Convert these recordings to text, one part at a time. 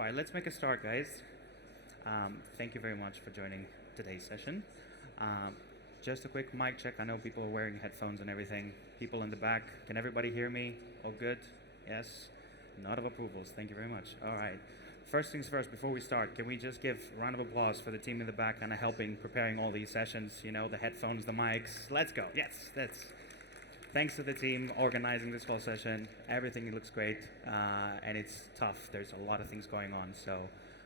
All right, let's make a start, guys. Thank you very much for joining today's session. Um, just a quick mic check. I know people are wearing headphones and everything. People in the back, can everybody hear me? All good? Yes? Nod of approvals. Thank you very much. All right. First things first, before we start, can we just give a round of applause for the team in the back kind of helping preparing all these sessions, you know, the headphones, the mics. Let's go. Yes, that's. Thanks to the team organizing this whole session. Everything looks great, and it's tough. There's a lot of things going on, so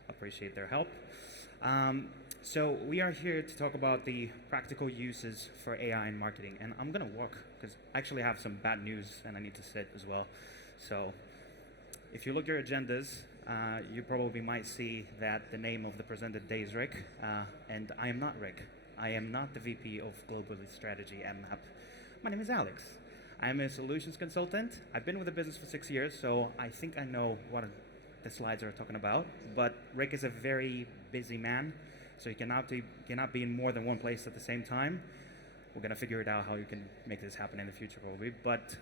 appreciate their help. So we are here to talk about the practical uses for AI in marketing, and I'm gonna walk because I actually have some bad news and I need to sit as well. So if you look at your agendas, you probably might see that the name of the presenter today is Rick, and I am not Rick. I am not the VP of Global Strategy at Mapp. My name is Alex. I'm a solutions consultant. I've been with the business for 6 years, so I think I know what the slides are talking about. But Rick is a very busy man, so he cannot be in more than one place at the same time. We're gonna figure it out how you can make this happen in the future probably. But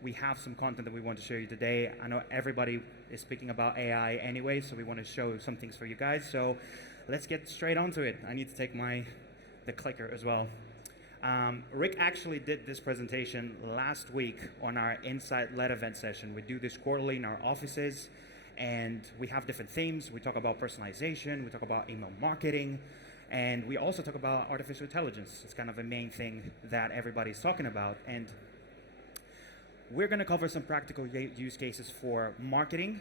we have some content that we want to show you today. I know everybody is speaking about AI anyway, so we want to show some things for you guys. So let's get straight onto it. I need to take the clicker as well. Rick actually did this presentation last week on our Insight-led event session. We do this quarterly in our offices, and we have different themes. We talk about personalization, we talk about email marketing, and we also talk about artificial intelligence. It's kind of a main thing that everybody's talking about. And we're going to cover some practical use cases for marketing.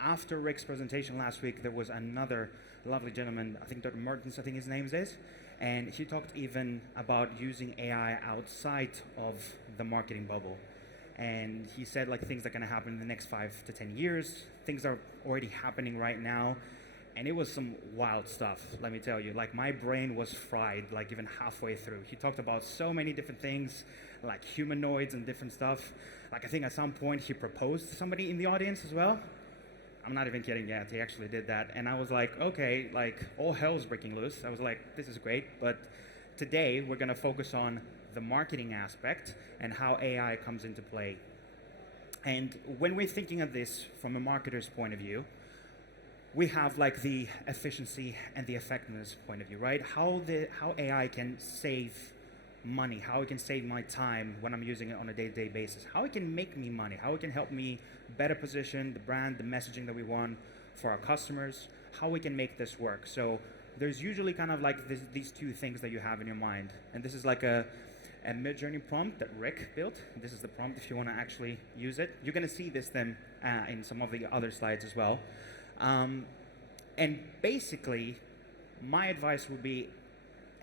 After Rick's presentation last week, there was another lovely gentleman, I think Dr. Mertens, I think his name is, and he talked even about using AI outside of the marketing bubble. And he said like things that are going to happen in the next 5 to 10 years, things are already happening right now. And it was some wild stuff, let me tell you. Like my brain was fried, like even halfway through. He talked about so many different things, like humanoids and different stuff. Like I think at some point he proposed to somebody in the audience as well. I'm not even kidding, yeah, he actually did that. And I was like, okay, like all hell's breaking loose. I was like, this is great, but today we're gonna focus on the marketing aspect and how AI comes into play. And when we're thinking of this from a marketer's point of view, we have like the efficiency and the effectiveness point of view, right? How AI can save money, how it can save my time when I'm using it on a day-to-day basis, how it can make me money, how it can help me better position the brand, the messaging that we want for our customers, how we can make this work. So there's usually kind of like these two things that you have in your mind. And this is like a mid-journey prompt that Rick built. This is the prompt if you want to actually use it. You're going to see this then in some of the other slides as well. And basically, my advice would be,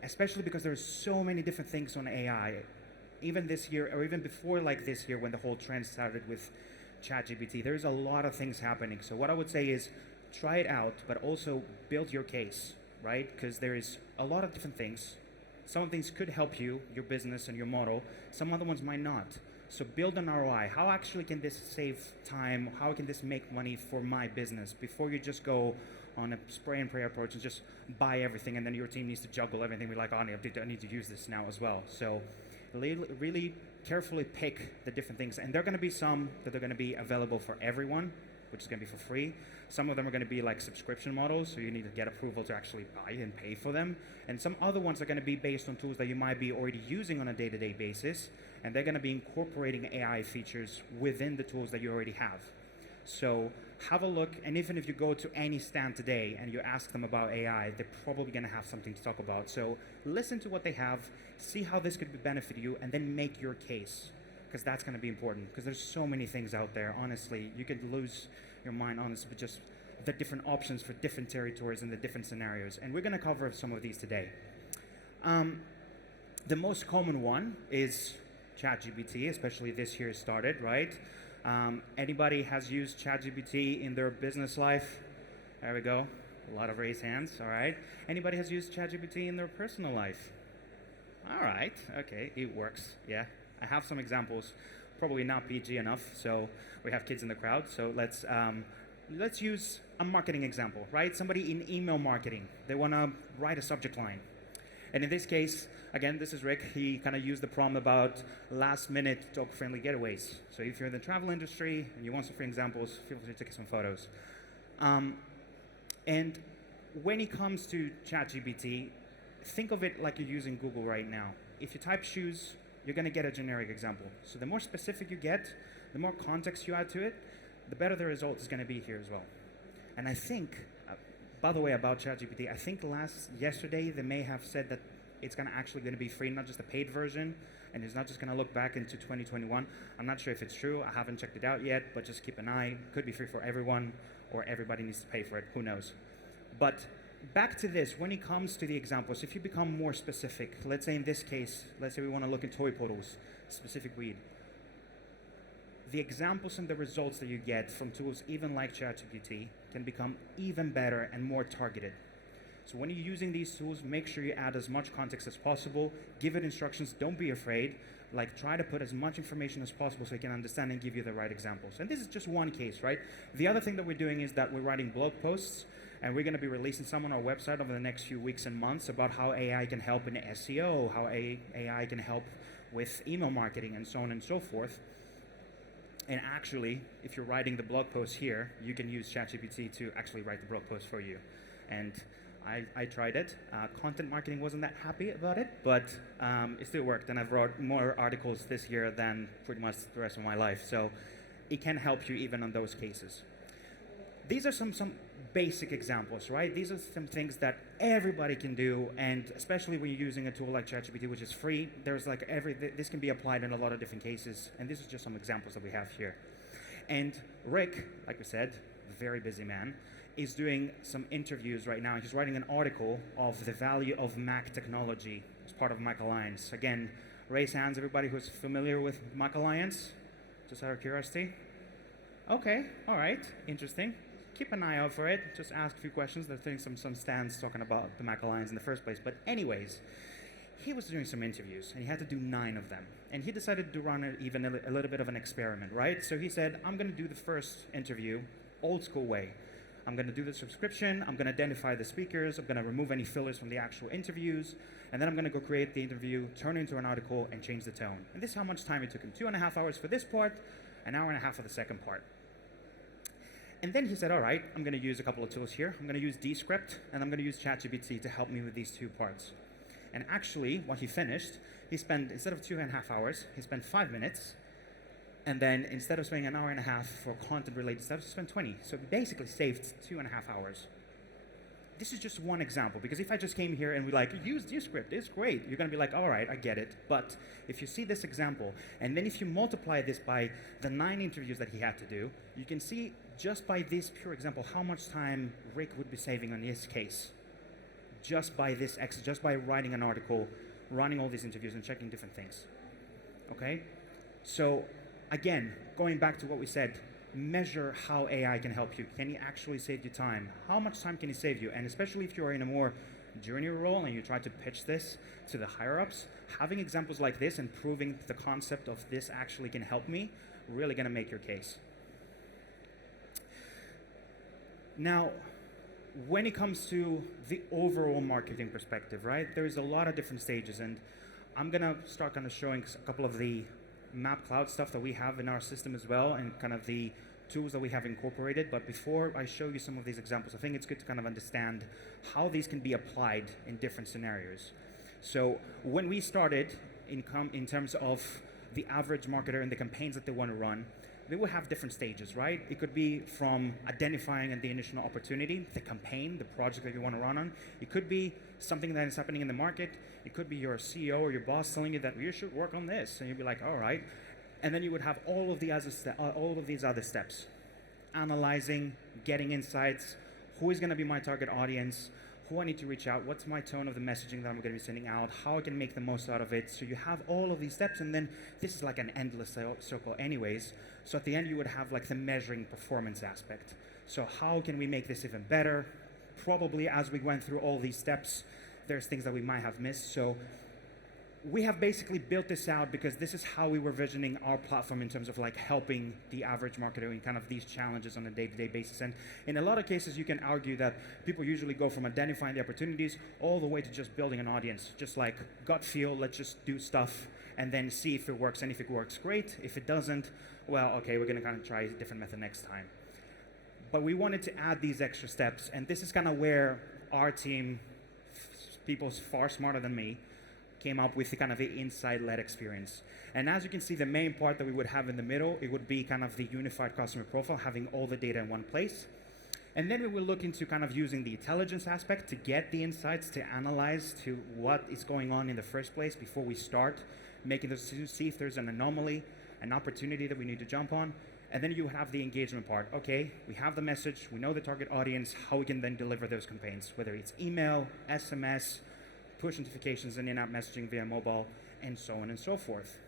especially because there's so many different things on AI, even this year or even before like this year when the whole trend started with ChatGPT, there's a lot of things happening. So what I would say is try it out, but also build your case, right? Because there is a lot of different things. Some things could help you, your business and your model. Some other ones might not. So build an ROI. How actually can this save time? How can this make money for my business? Before you just go on a spray and pray approach and just buy everything and then your team needs to juggle everything. Be like, oh, I need to use this now as well. So really carefully pick the different things. And there are going to be some that are going to be available for everyone, which is going to be for free. Some of them are going to be like subscription models, so you need to get approval to actually buy and pay for them. And some other ones are going to be based on tools that you might be already using on a day-to-day basis, and they're going to be incorporating AI features within the tools that you already have. So have a look, and even if you go to any stand today and you ask them about AI, they're probably going to have something to talk about. So listen to what they have, see how this could benefit you, and then make your case, because that's going to be important, because there's so many things out there. Honestly, you could lose your mind honestly with just the different options for different territories and the different scenarios, and we're going to cover some of these today. The most common one is ChatGPT, especially this year started, right? Anybody has used ChatGPT in their business life? There we go. A lot of raised hands, all right. Anybody has used ChatGPT in their personal life? All right, okay, it works, yeah. I have some examples, probably not PG enough, so we have kids in the crowd, so let's use a marketing example, right? Somebody in email marketing, they want to write a subject line. And in this case, again, this is Rick. He kind of used the prompt about last-minute dog-friendly getaways. So if you're in the travel industry and you want some free examples, feel free to take some photos. And when it comes to ChatGPT, think of it like you're using Google right now. If you type shoes, you're going to get a generic example. So the more specific you get, the more context you add to it, the better the result is going to be here as well. And I think, by the way, about ChatGPT, I think yesterday they may have said that it's actually going to be free, not just a paid version, and it's not just going to look back into 2021. I'm not sure if it's true. I haven't checked it out yet, but just keep an eye. Could be free for everyone, or everybody needs to pay for it. Who knows? But back to this, when it comes to the examples, if you become more specific, let's say in this case, let's say we want to look at toy poodles, specific breed. The examples and the results that you get from tools even like ChatGPT can become even better and more targeted. So when you're using these tools, make sure you add as much context as possible, give it instructions, don't be afraid, try to put as much information as possible so it can understand and give you the right examples. And this is just one case, right? The other thing that we're doing is that we're writing blog posts, and we're going to be releasing some on our website over the next few weeks and months about how AI can help in SEO, how AI can help with email marketing, and so on and so forth. And actually, if you're writing the blog post here, you can use ChatGPT to actually write the blog post for you. And I tried it. Content marketing wasn't that happy about it, but it still worked. And I've wrote more articles this year than pretty much the rest of my life. So it can help you even on those cases. These are some basic examples, right? These are some things that everybody can do, and especially when you're using a tool like ChatGPT, which is free, there's this can be applied in a lot of different cases, and this is just some examples that we have here. And Rick, like we said, very busy man, is doing some interviews right now. He's writing an article of the value of Mac technology as part of Mac Alliance. Again, raise hands, everybody who's familiar with Mac Alliance, just out of curiosity. Okay, all right, interesting. Keep an eye out for it. Just ask a few questions. There's some stands talking about the Mac Alliance in the first place. But anyways, he was doing some interviews, and he had to do 9 of them. And he decided to run even a little bit of an experiment, right? So he said, I'm going to do the first interview old school way. I'm going to do the subscription. I'm going to identify the speakers. I'm going to remove any fillers from the actual interviews. And then I'm going to go create the interview, turn it into an article, and change the tone. And this is how much time it took him. 2.5 hours for this part, an hour and a half for the second part. And then he said, all right, I'm going to use a couple of tools here. I'm going to use Descript, and I'm going to use ChatGPT to help me with these 2 parts. And actually, what he finished, he spent, instead of 2.5 hours, he spent 5 minutes. And then instead of spending an hour and a half for content-related stuff, he spent 20. So he basically saved 2.5 hours. This is just one example, because if I just came here and use Descript, it's great. You're going to be like, all right, I get it. But if you see this example, and then if you multiply this by the 9 interviews that he had to do, you can see just by this pure example how much time Rick would be saving on this case. Just by this just by writing an article, running all these interviews, and checking different things. Okay? So again, going back to what we said, measure how AI can help you. Can it actually save you time? How much time can it save you? And especially if you're in a more junior role and you try to pitch this to the higher-ups, having examples like this and proving the concept of this actually can help me, really going to make your case. Now, when it comes to the overall marketing perspective, right, there's a lot of different stages, and I'm going to start kind of showing a couple of the Mapp Cloud stuff that we have in our system as well, and kind of the tools that we have incorporated. But before I show you some of these examples, I think it's good to kind of understand how these can be applied in different scenarios. So when we started, in terms of the average marketer and the campaigns that they want to run, they will have different stages, right? It could be from identifying the initial opportunity, the campaign, the project that you want to run on. It could be something that is happening in the market. It could be your CEO or your boss telling you that you should work on this, and you'd be like, all right. And then you would have all of these other steps: analyzing, getting insights, who is going to be my target audience, who I need to reach out, what's my tone of the messaging that I'm going to be sending out, how I can make the most out of it. So you have all of these steps, and then this is like an endless circle anyways. So at the end, you would have the measuring performance aspect. So how can we make this even better? Probably as we went through all these steps, there's things that we might have missed. So we have basically built this out because this is how we were visioning our platform in terms of like helping the average marketer in kind of these challenges on a day-to-day basis. And in a lot of cases, you can argue that people usually go from identifying the opportunities all the way to just building an audience, just like gut feel, let's just do stuff and then see if it works. And if it works, great. If it doesn't, well, okay, we're gonna kind of try a different method next time. But we wanted to add these extra steps, and this is kind of where our team, people far smarter than me, came up with the kind of the insight-led experience. And as you can see, the main part that we would have in the middle, it would be kind of the unified customer profile, having all the data in one place. And then we will look into kind of using the intelligence aspect to get the insights, to analyze to what is going on in the first place before we start making those decisions, see if there's an anomaly, an opportunity that we need to jump on. And then you have the engagement part. Okay, we have the message, we know the target audience, how we can then deliver those campaigns, whether it's email, SMS, push notifications and in-app messaging via mobile, and so on and so forth.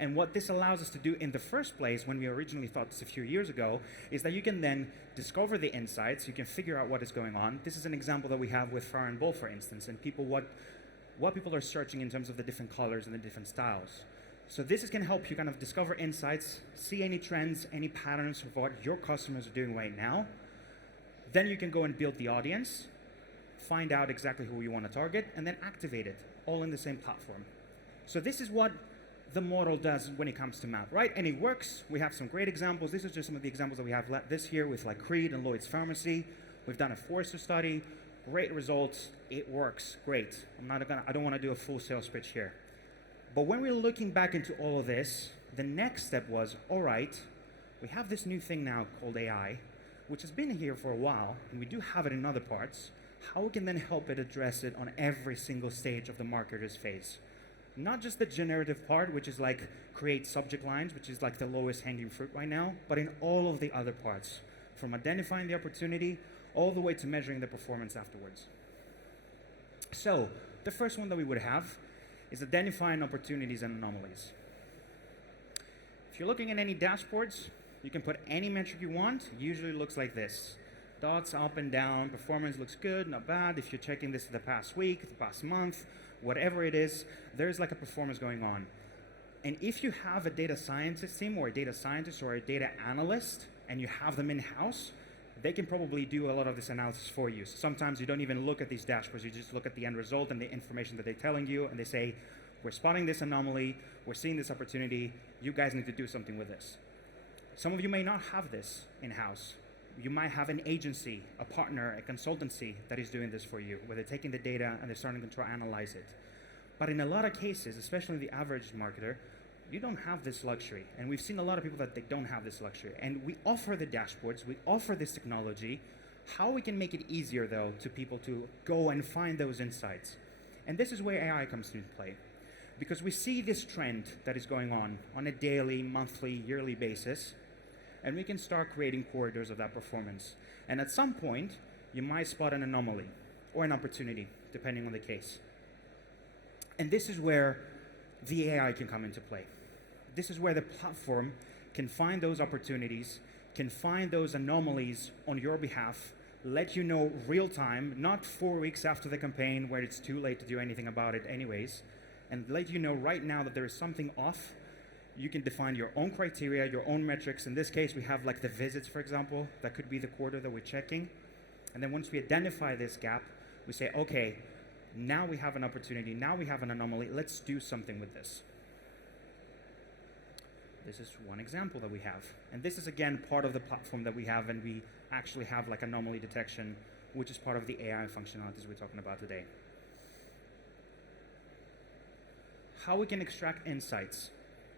And what this allows us to do in the first place, when we originally thought this a few years ago, is that you can then discover the insights, you can figure out what is going on. This is an example that we have with Fire and Bull, for instance, and people what people are searching in terms of the different colors and the different styles. So this can help you kind of discover insights, see any trends, any patterns of what your customers are doing right now. Then you can go and build the audience, find out exactly who you want to target, and then activate it, all in the same platform. So this is what the model does when it comes to Mapp, right? And it works. We have some great examples. This is just some of the examples that we have this year with like Creed and Lloyd's Pharmacy. We've done a Forrester study, great results. It works, great. I don't want to do a full sales pitch here. But when we're looking back into all of this, the next step was, all right, we have this new thing now called AI, which has been here for a while, and we do have it in other parts. How we can then help it address it on every single stage of the marketer's phase. Not just the generative part, which is like create subject lines, which is like the lowest hanging fruit right now, but in all of the other parts, from identifying the opportunity all the way to measuring the performance afterwards. So the first one that we would have is identifying opportunities and anomalies. If you're looking at any dashboards, you can put any metric you want. It usually looks like this. Dots up and down, performance looks good, not bad. If you're checking this the past week, the past month, whatever it is, there's like a performance going on. And if you have a data scientist team or a data scientist or a data analyst and you have them in-house, they can probably do a lot of this analysis for you. So sometimes you don't even look at these dashboards, you just look at the end result and the information that they're telling you, and they say, we're spotting this anomaly, we're seeing this opportunity, you guys need to do something with this. Some of you may not have this in-house. You might have an agency, a partner, a consultancy that is doing this for you, where they're taking the data and they're starting to try to analyze it. But in a lot of cases, especially the average marketer, you don't have this luxury. And we've seen a lot of people that they don't have this luxury. And we offer the dashboards, we offer this technology. How we can make it easier, though, to people to go and find those insights. And this is where AI comes into play. Because we see this trend that is going on a daily, monthly, yearly basis, and we can start creating corridors of that performance. And at some point, you might spot an anomaly or an opportunity, depending on the case. And this is where the AI can come into play. This is where the platform can find those opportunities, can find those anomalies on your behalf, let you know real time, not 4 weeks after the campaign where it's too late to do anything about it anyways, and let you know right now that there is something off. You can define your own criteria, your own metrics. In this case, we have like the visits, for example. That could be the quarter that we're checking. And then once we identify this gap, we say, okay, now we have an opportunity, now we have an anomaly, let's do something with this. This is one example that we have. And this is, again, part of the platform that we have, and we actually have like anomaly detection, which is part of the AI functionalities we're talking about today. How we can extract insights.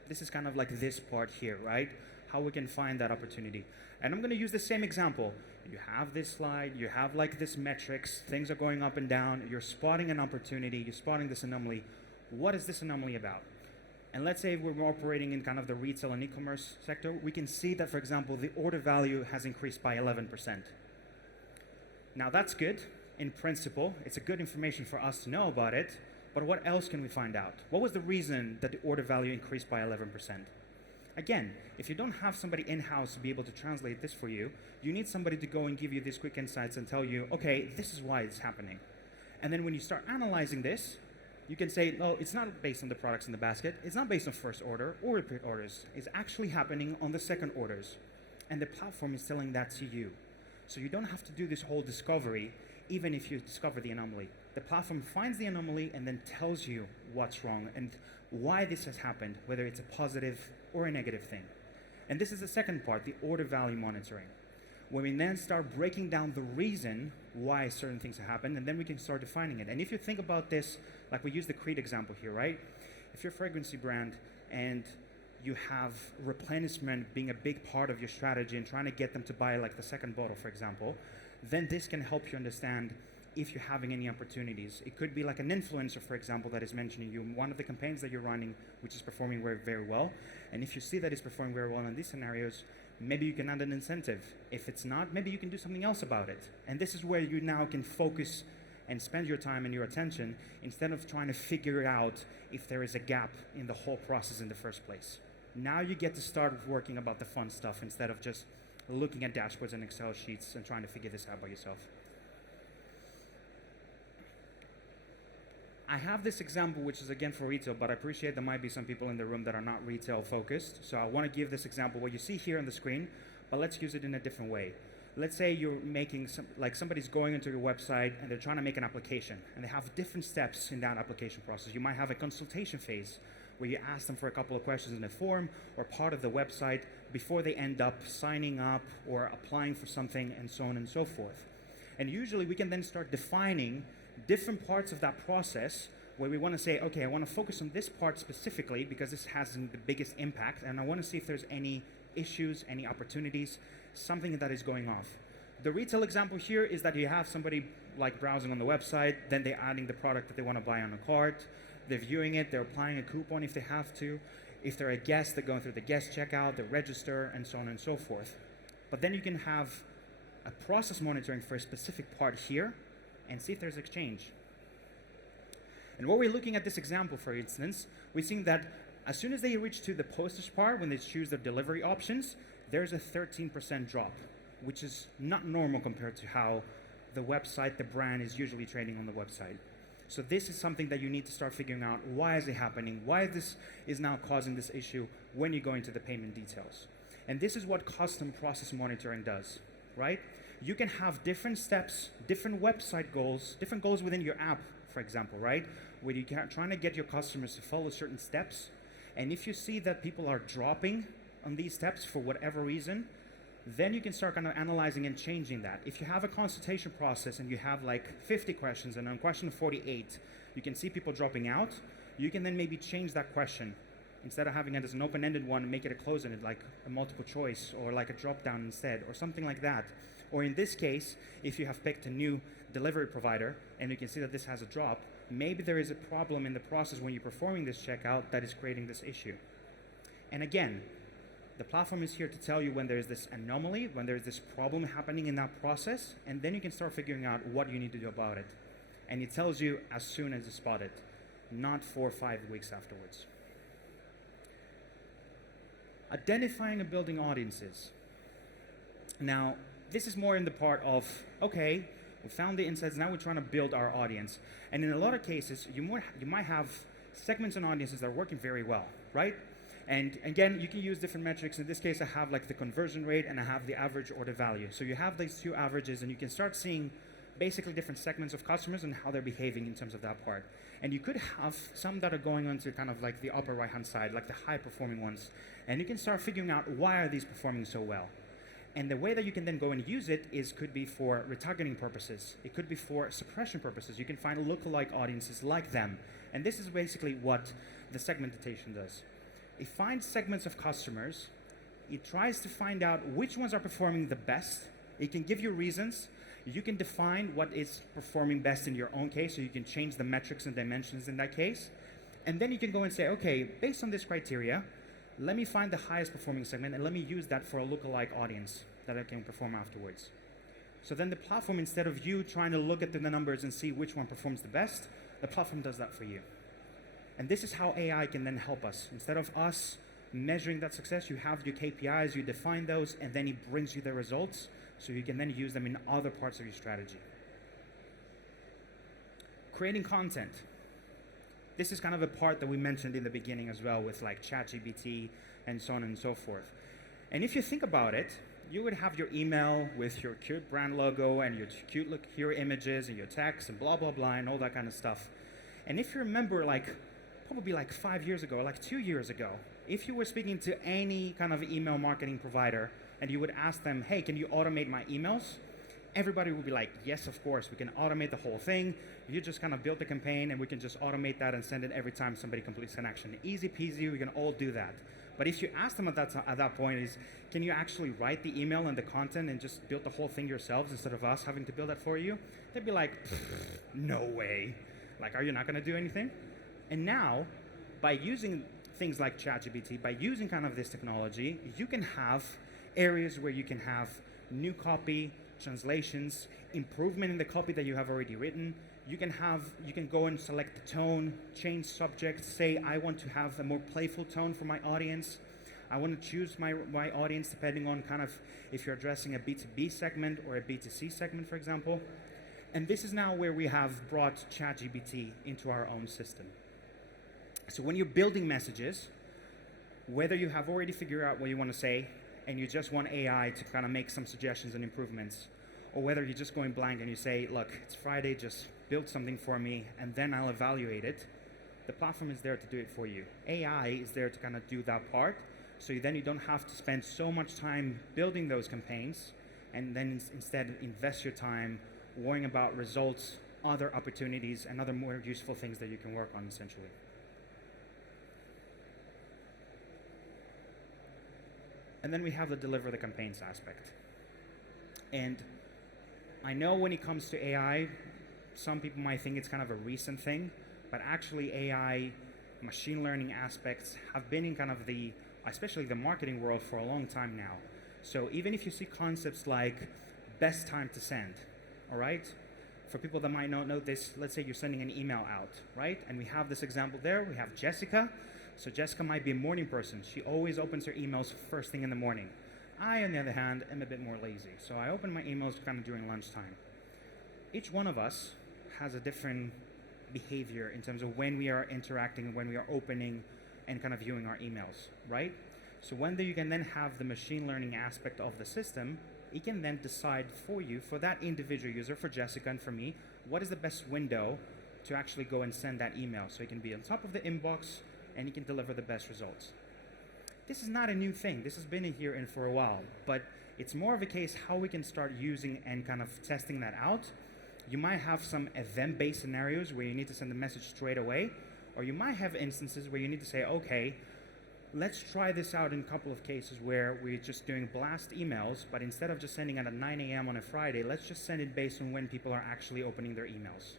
This is kind of like this part here, right? How we can find that opportunity. And I'm going to use the same example. You have this slide, you have like this metrics, things are going up and down, you're spotting an opportunity, you're spotting this anomaly. What is this anomaly about? And let's say we're operating in kind of the retail and e-commerce sector. We can see that, for example, the order value has increased by 11%. Now that's good in principle. It's a good information for us to know about it. But what else can we find out? What was the reason that the order value increased by 11%? Again, if you don't have somebody in-house to be able to translate this for you, you need somebody to go and give you these quick insights and tell you, okay, this is why it's happening. And then when you start analyzing this, You can say, no, it's not based on the products in the basket. It's not based on first order or repeat orders. It's actually happening on the second orders. And the platform is telling that to you. So you don't have to do this whole discovery, even if you discover the anomaly. The platform finds the anomaly and then tells you what's wrong and why this has happened, whether it's a positive or a negative thing. And this is the second part, the order value monitoring, where we then start breaking down the reason why certain things have happened, and then we can start defining it. And if you think about this, like we use the Creed example here, right? If you're a fragrancy brand and you have replenishment being a big part of your strategy and trying to get them to buy like the second bottle, for example, then this can help you understand if you're having any opportunities. It could be like an influencer, for example, that is mentioning you in one of the campaigns that you're running, which is performing very, very well. And if you see that it's performing very well in these scenarios, maybe you can add an incentive. If it's not, maybe you can do something else about it. And this is where you now can focus and spend your time and your attention instead of trying to figure out if there is a gap in the whole process in the first place. Now you get to start working about the fun stuff instead of just looking at dashboards and Excel sheets and trying to figure this out by yourself. I have this example, which is again for retail, but I appreciate there might be some people in the room that are not retail focused. So I want to give this example, what you see here on the screen, but let's use it in a different way. Let's say you're making somebody's going into your website and they're trying to make an application, and they have different steps in that application process. You might have a consultation phase where you ask them for a couple of questions in a form or part of the website before they end up signing up or applying for something, and so on and so forth. And usually we can then start defining different parts of that process where we want to say, okay, I want to focus on this part specifically because this has the biggest impact, and I want to see if there's any issues, any opportunities, something that is going off. The retail example here is that you have somebody like browsing on the website, then they're adding the product that they want to buy on a cart, they're viewing it, they're applying a coupon if they have to. If they're a guest, they're going through the guest checkout, they register, and so on and so forth. But then you can have a process monitoring for a specific part here and see if there's exchange. And what we're looking at this example, for instance, we're seeing that as soon as they reach to the postage part, when they choose their delivery options, there's a 13% drop, which is not normal compared to how the website, the brand is usually trading on the website. So this is something that you need to start figuring out. Why is it happening? Why this is now causing this issue when you go into the payment details? And this is what custom process monitoring does, right? You can have different steps, different website goals, different goals within your app, for example, right? Where you're trying to get your customers to follow certain steps. And if you see that people are dropping on these steps for whatever reason, then you can start kind of analyzing and changing that. If you have a consultation process and you have like 50 questions, and on question 48, you can see people dropping out, you can then maybe change that question. Instead of having it as an open-ended one, make it a closed-ended, like a multiple choice, or like a drop-down instead, or something like that. Or in this case, if you have picked a new delivery provider and you can see that this has a drop, maybe there is a problem in the process when you're performing this checkout that is creating this issue. And again, the platform is here to tell you when there's this anomaly, when there's this problem happening in that process, and then you can start figuring out what you need to do about it. And it tells you as soon as you spot it, not 4 or 5 weeks afterwards. Identifying and building audiences. Now, this is more in the part of, okay, we found the insights, now we're trying to build our audience. And in a lot of cases, you might have segments and audiences that are working very well, right? And again, you can use different metrics. In this case, I have like the conversion rate and I have the average order value. So you have these two averages and you can start seeing basically different segments of customers and how they're behaving in terms of that part. And you could have some that are going on to kind of like the upper right-hand side, like the high-performing ones. And you can start figuring out why are these performing so well. And the way that you can then go and use it could be for retargeting purposes. It could be for suppression purposes. You can find lookalike audiences like them. And this is basically what the segmentation does. It finds segments of customers. It tries to find out which ones are performing the best. It can give you reasons. You can define what is performing best in your own case, so you can change the metrics and dimensions in that case. And then you can go and say, okay, based on this criteria, let me find the highest performing segment and let me use that for a lookalike audience that I can perform afterwards. So then the platform, instead of you trying to look at the numbers and see which one performs the best, the platform does that for you. And this is how AI can then help us. Instead of us measuring that success, you have your KPIs, you define those, and then it brings you the results so you can then use them in other parts of your strategy. Creating content. This is kind of a part that we mentioned in the beginning as well with like ChatGPT and so on and so forth. And if you think about it, you would have your email with your cute brand logo and your cute look hero images and your text and blah, blah, blah, and all that kind of stuff. And if you remember, like, probably like 5 years ago, like 2 years ago, if you were speaking to any kind of email marketing provider and you would ask them, hey, can you automate my emails? Everybody would be like, yes, of course, we can automate the whole thing. You just kind of build the campaign and we can just automate that and send it every time somebody completes an action. Easy peasy, we can all do that. But if you ask them at that point is, can you actually write the email and the content and just build the whole thing yourselves instead of us having to build that for you? They'd be like, no way. Like, are you not gonna do anything? And now, by using things like ChatGPT, by using kind of this technology, you can have areas where you can have new copy, translations, improvement in the copy that you have already written. You can go and select the tone, change subject, say I want to have a more playful tone for my audience. I want to choose my audience depending on kind of if you're addressing a B2B segment or a B2C segment, for example. And this is now where we have brought ChatGPT into our own system. So when you're building messages, whether you have already figured out what you want to say and you just want AI to kind of make some suggestions and improvements, or whether you're just going blank and you say, look, it's Friday, just build something for me and then I'll evaluate it, the platform is there to do it for you. AI is there to kind of do that part, so then you don't have to spend so much time building those campaigns and then instead invest your time worrying about results, other opportunities, and other more useful things that you can work on essentially. And then we have the deliver the campaigns aspect. And I know when it comes to AI, some people might think it's kind of a recent thing, but actually AI, machine learning aspects have been in kind of especially the marketing world for a long time now. So even if you see concepts like best time to send, all right? For people that might not know this, let's say you're sending an email out, right? And we have this example there, we have Jessica. So Jessica might be a morning person. She always opens her emails first thing in the morning. I, on the other hand, am a bit more lazy. So I open my emails kind of during lunchtime. Each one of us has a different behavior in terms of when we are interacting, when we are opening and kind of viewing our emails, right? So when you can then have the machine learning aspect of the system, it can then decide for you, for that individual user, for Jessica and for me, what is the best window to actually go and send that email. So it can be on top of the inbox and it can deliver the best results. This is not a new thing. This has been here in for a while, but it's more of a case how we can start using and kind of testing that out. You might have some event-based scenarios where you need to send a message straight away, or you might have instances where you need to say, okay, let's try this out in a couple of cases where we're just doing blast emails, but instead of just sending it at 9 a.m. on a Friday, let's just send it based on when people are actually opening their emails.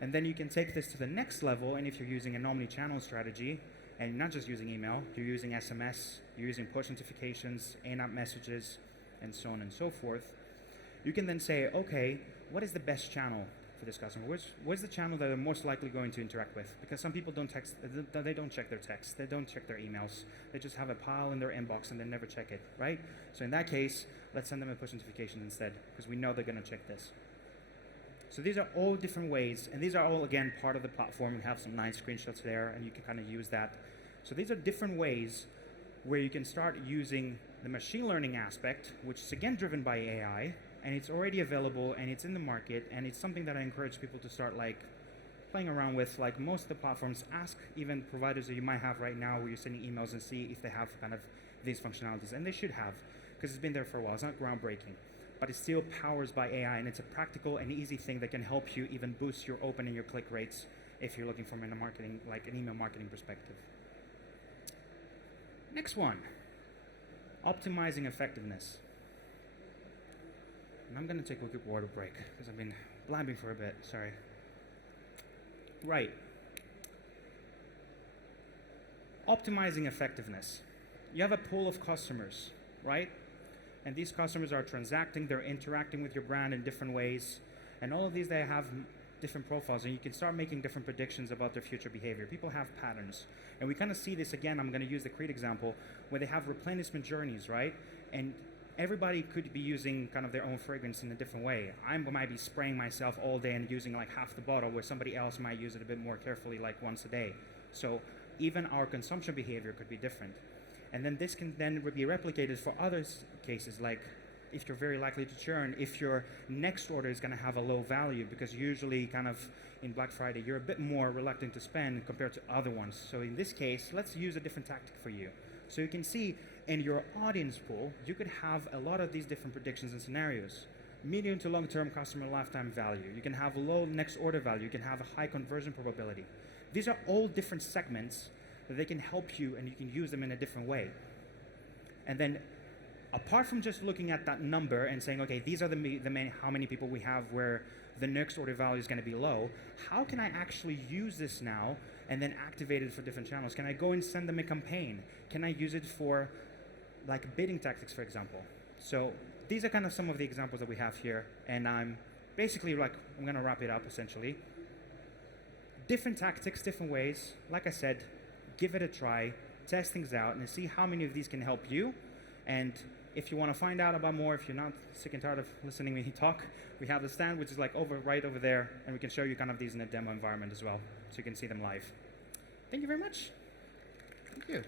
And then you can take this to the next level, and if you're using an omni-channel strategy, and you're not just using email, you're using SMS, you're using push notifications, in-app messages, and so on and so forth, you can then say, okay, what is the best channel for this customer? Where's the channel that they're most likely going to interact with? Because some people don't text, they don't check their texts, they don't check their emails, they just have a pile in their inbox and they never check it, right? So in that case, let's send them a push notification instead, because we know they're gonna check this. So these are all different ways, and these are all, again, part of the platform. We have some nice screenshots there, and you can kind of use that. So these are different ways where you can start using the machine learning aspect, which is, again, driven by AI, and it's already available, and it's in the market, and it's something that I encourage people to start, like, playing around with. Like most of the platforms, ask even providers that you might have right now where you're sending emails and see if they have kind of these functionalities, and they should have, because it's been there for a while. It's not groundbreaking, but it still powers by AI, and it's a practical and easy thing that can help you even boost your open and your click rates if you're looking from a marketing, like an email marketing perspective. Next one, optimizing effectiveness. And I'm going to take a quick water break because I've been blabbing for a bit, sorry. Right. Optimizing effectiveness. You have a pool of customers, right? And these customers are transacting, they're interacting with your brand in different ways. And all of these, they have different profiles, and you can start making different predictions about their future behavior. People have patterns. And we kind of see this again, I'm going to use the Creed example, where they have replenishment journeys, right? And everybody could be using kind of their own fragrance in a different way. I might be spraying myself all day and using like half the bottle, where somebody else might use it a bit more carefully, like once a day. So even our consumption behavior could be different. And then this can then be replicated for other cases, like if you're very likely to churn, if your next order is going to have a low value, because usually kind of in Black Friday, you're a bit more reluctant to spend compared to other ones. So in this case, let's use a different tactic for you. So you can see in your audience pool, you could have a lot of these different predictions and scenarios. Medium to long-term customer lifetime value. You can have low next order value. You can have a high conversion probability. These are all different segments that they can help you, and you can use them in a different way. And then apart from just looking at that number and saying, okay, these are the main, how many people we have where the next order value is going to be low, how can I actually use this now and then activate it for different channels? Can I go and send them a campaign? Can I use it for like bidding tactics, for example? So these are kind of some of the examples that we have here, and I'm basically like, I'm going to wrap it up essentially. Different tactics, different ways. Like I said, give it a try, test things out, and see how many of these can help you. And if you want to find out about more, if you're not sick and tired of listening to me talk, we have the stand, which is like right over there, and we can show you kind of these in a demo environment as well, so you can see them live. Thank you very much. Thank you.